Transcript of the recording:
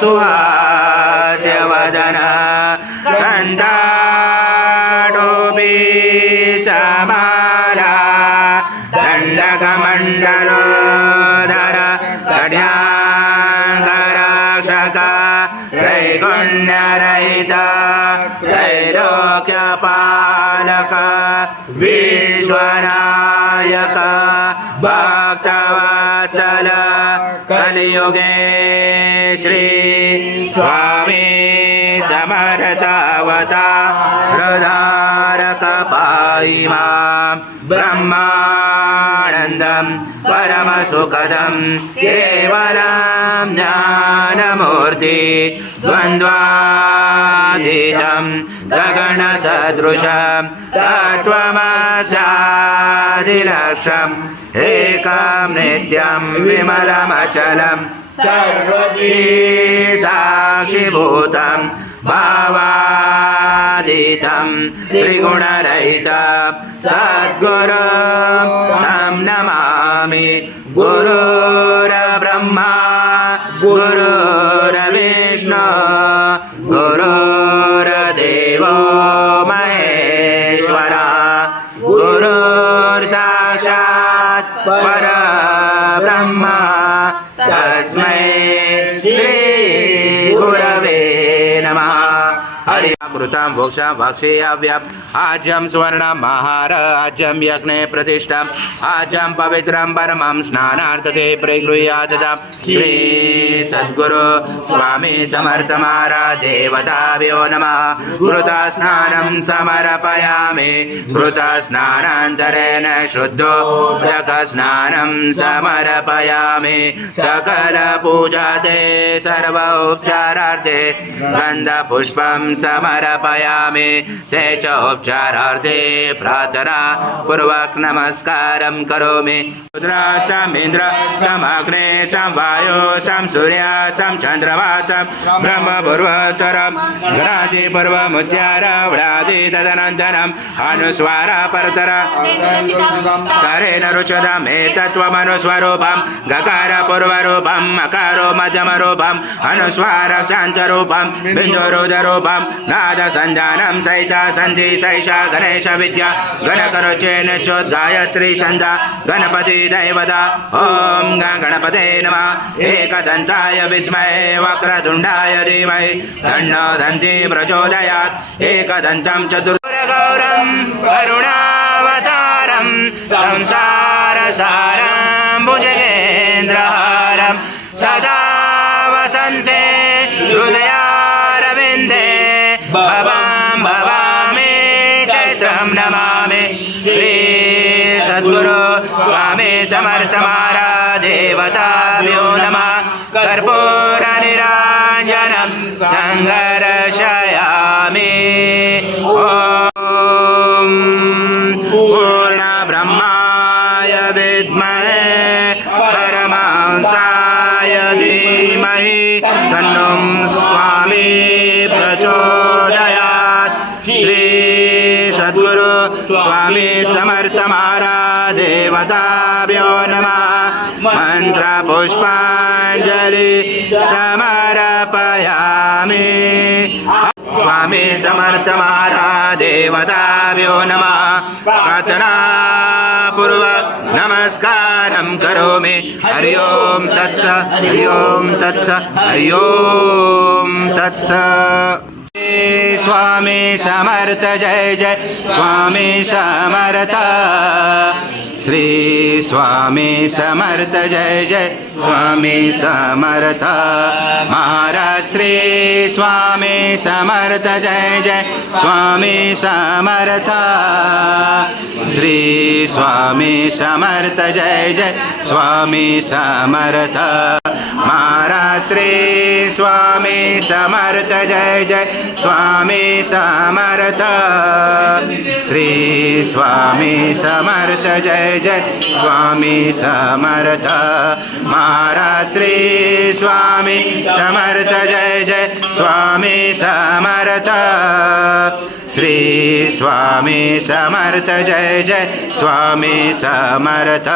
सुहास्यवदन कण्ठाटोपी चमाला दण्डकमण्डलोदर कढ्याङ्गरक्षक त्रैगुण्यरहित त्रैलोक्यपालक विश्वनायक भक्तवत्सल कलियुगे श्री स्वामी समर्थावतारधारक पाहि मां ब्रह्मानन्दं परमसुखदं केवलं ज्ञानमूर्ति द्वन्द्वातीतं गगनसदृशं तत्त्वमस्यादिलक्ष्यम् एकं नित्यं विमलमचलं सर्वगी साक्षिभूतं भावातीतं त्रिगुणरहितं सद्गुरुं तं नमामि। गुरुर्ब्रह्मा गुरुर्विष्णु गुरुर्देवो महेश्वरः गुरुर्साक्षात् परब्रह्म तस्मै श्री गुरवे नमः। कृतं भोक्षां भक्षेयाव्यम् आज्यं स्वर्णं महाराज्यं यज्ञे प्रतिष्ठम् आज्यं पवित्रं परमं स्नानार्थते प्रगृह्यात् श्री सद्गुरु स्वामी समर्थ महाराज देवताभ्यो नमः। घृतस्नानं समर्पयामि घृतस्नानान्तरेण शुद्धोदकस्नानं समर्पयामि सकलपूजाते सर्वोपचारार्थे गन्धपुष्पं समर्पयामि ते च उपचारार्थे प्रार्थना पूर्वक नमस्कारं करोमि। रुद्राचमिन्द्र चमग्ने चं वायो चं सूर्या चं चन्द्रमा चं ब्रह्मपूर्वचरं गणादि पूर्वमुच्चारवणादि तदनन्तरम् अनुस्वारा परतर करेण रुचदम् एतत्त्वमनुस्वरूपं गकार पूर्वरूपं मकारो मध्यमरूपम् अनुस्वार शान्तरूपं बिन्दुरुदरूपं नादसञ्जानं सहिता सन्धि सैषा गणेश विद्या गणकरुचेन चोद्गायत्री छन्दा गणपति दैवता ॐ गणपते नमः। एकदन्ताय विद्महे वक्रतुण्डाय धीमहि तन्नो दन्ती प्रचोदयात्। एकदन्तं चतुर्गौरं करुणावतारं संसारसारं भुजगेन्द्रहारं सदा वसन्ते हृदयारविन्दे भवां भवामि चैत्रं नमामि। श्री सद्गुरु स्वामी समर्थ महाराज देवताभ्यो नमः। कर्पूरनिराञ्जनं सङ्गर्शयामि। ॐ पूर्णब्रह्माय विद्महे परमहंसाय धीमहि तन्नो स्वामी प्रचोदयात्। श्री सद्गुरु स्वामी समर्थ महाराज देवताभ्यो नमः। मंत्र पुष्पांजलि समर्पयामि। स्वामी समर्थ महाराज देवताभ्यो नमः। प्रार्थना पूर्वक नमस्कारं करोमि। हरि ओम तत्सत् हरि ओम तत्सत् हरि ओम तत्सत्। स्वामी समर्थ जय जय स्वामी समर्थ। श्री स्वामी समर्थ जय जय स्वामी समर्थ। महाराज श्री स्वामी समर्थ जय जय स्वामी समर्थ। श्री स्वामी समर्थ जय जय स्वामी समर्थ। महाराज श्री स्वामी समर्थ जय जय स्वामी समर्थ श्री स्वामी समर्थ जय जय स्वामी समर्थ महाराज श्री स्वामी समर्थ जय जय स्वामी समर्थ श्री स्वामी समर्थ जय जय स्वामी समर्थ